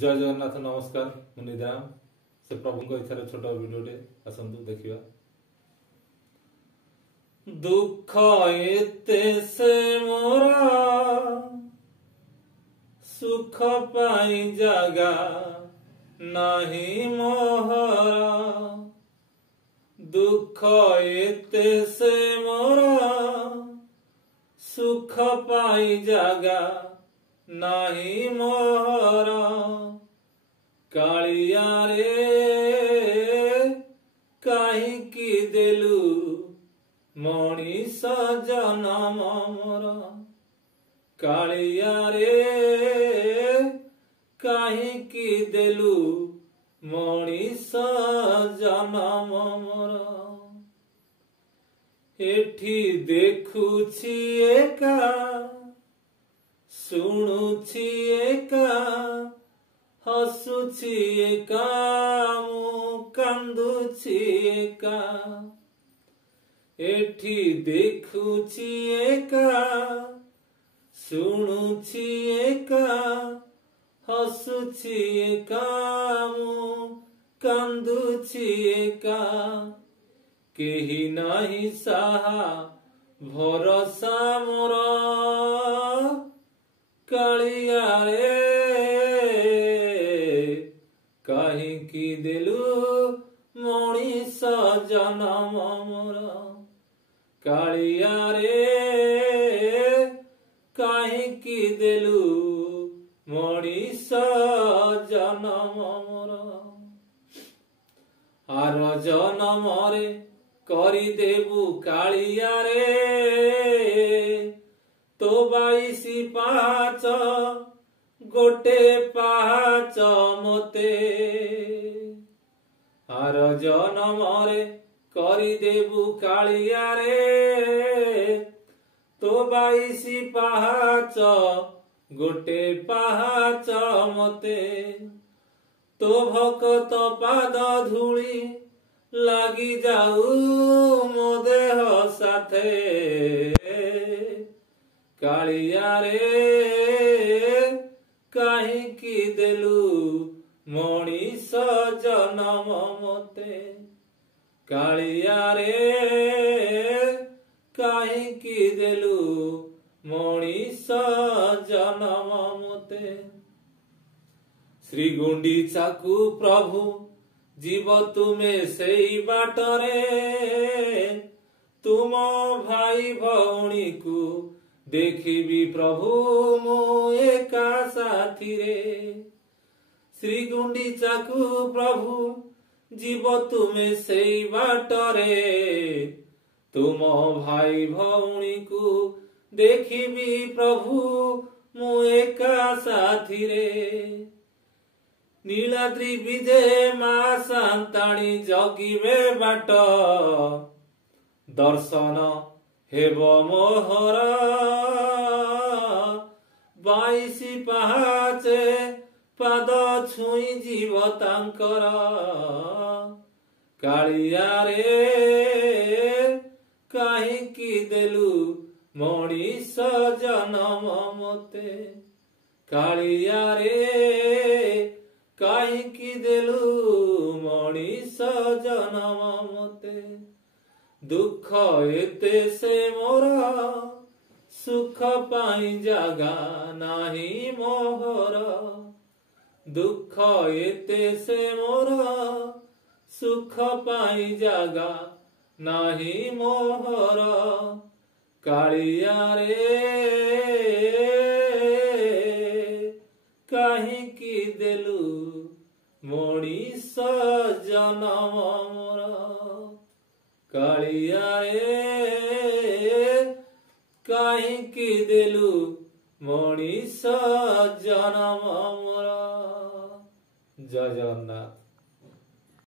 जय जगन्नाथ नमस्कार मुनिदाम से प्रभु को इथार छोट वीडियोटे आसंतु देखिबा। दुख एते से मोरा सुख पाई जागा नहीं मोहरा। दुख एते से मोरा सुख पाई जागा नहीं मोहरा। कालिया रे कहीं की देलु मनीष जनम मोर। कालिया रे कहीं की देलु मनीष जनम मोर। एठी देखुछि एका शुणुछि एका हसुछि एका मु कांदुछि एका। एठी देखुछि एका शुणुछि एका हसुछि एका मु कांदुछि एका। केही नाही साहा भरोसा मोर। कालिया रे कहीं की देलु मनीष जनम मोर। कालिया रे कहीं की देलु मनीष जनम मोर। आर जनम रे करी देबु कालिया रे तो 22 गोटे पाहाच मते। आर जनम रे करी देबु कालिया रे तो 22 गोटे पाहाच मते। तो भक्त पाद धूली लागी जाऊ मो देह साथे। कालिया रे कहीं की देलु मनीष जनम मते। कालिया रे कहीं की देलु मनीष जनम मते। श्री गुंडीचा को प्रभु जीव तुमे सेई बाटरे। तुम भाई भौणी को देखिबी प्रभु मो एका साथी रे। श्री गुंडीचा को प्रभु जीव तुमे सेई बाटरे। तुम भाई भौणी को देखिबी प्रभु मो एका साथी रे। नीलाद्री विजय मा सांताणी जगिबे बाट दर्शन हेब मोहर। 22 पाहाचे पाद छुई जीव तांकर। कालिया रे कहीं की देलु मनीष जनम मते। कालिया रे कहीं की देलु मनीष जनम मते। दुख एते से मोरा सुख पाई जागा नहीं मोहर। दुख एते से मोरा सुख पाई जागा नहीं मोहर। कालिया रे कहीं की देलु मनीष जनम मोर। कालिया रे कहीं की देलु मनीष जनम मोर। जय जगन्नाथ।